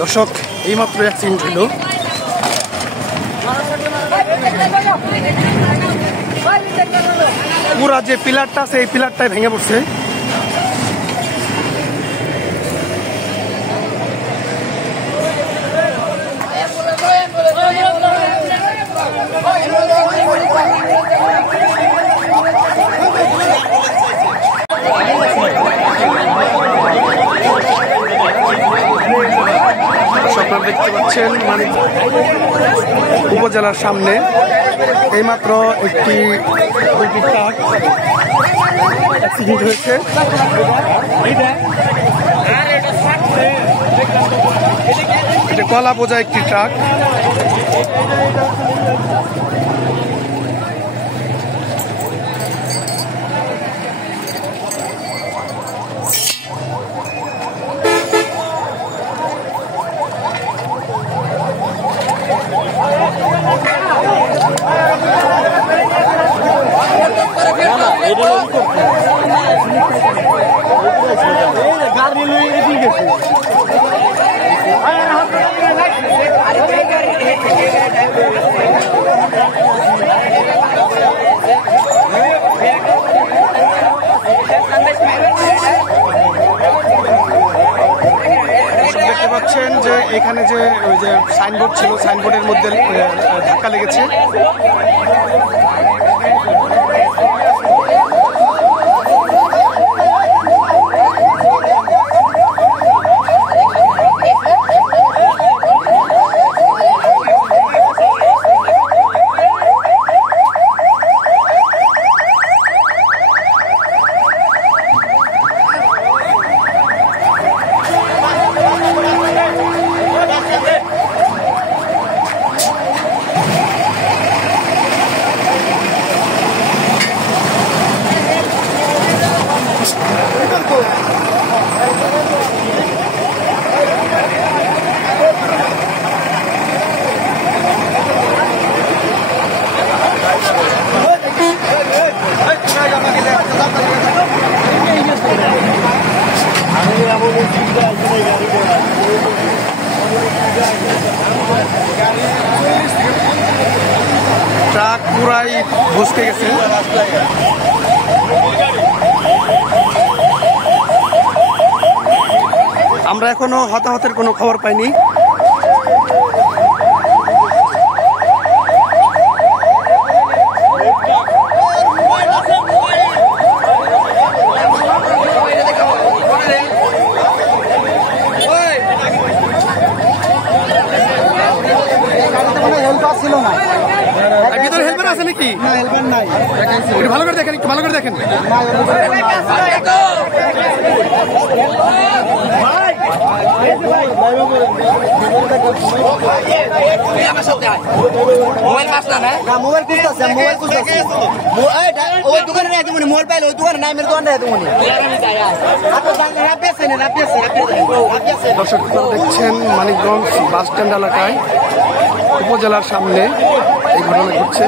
দর্শক এইমাত্র অ্যাক্সিডেন্ট হইল। পুরা যে পিলারটা আছে এই পিলারটাই ভেঙে পড়ছে। আপনারা দেখতে পাচ্ছেন মানে উপজেলার সামনে এইমাত্র একটি ট্রাক অ্যাক্সিডেন্ট হয়েছে। এটা কলা বোঝা একটি ট্রাক। দেখতে পাচ্ছেন যে এখানে যে ওই যে সাইনবোর্ড ছিল, সাইনবোর্ডের মধ্যে ধাক্কা লেগেছে। ট্রাক পুরাই ভুসকে গেছে। আমরা এখনো হতাহতের কোনো খবর পাইনি। ভিতরে হেল্পার আছে নাকি? না, হেল্পার নাই। ভালো করে দেখেন, একটু ভালো করে দেখেন। দর্শক দেখছেন মানিকগঞ্জ বাস স্ট্যান্ড এলাকায় উপজেলার সামনে এই ঘটনা ঘটছে।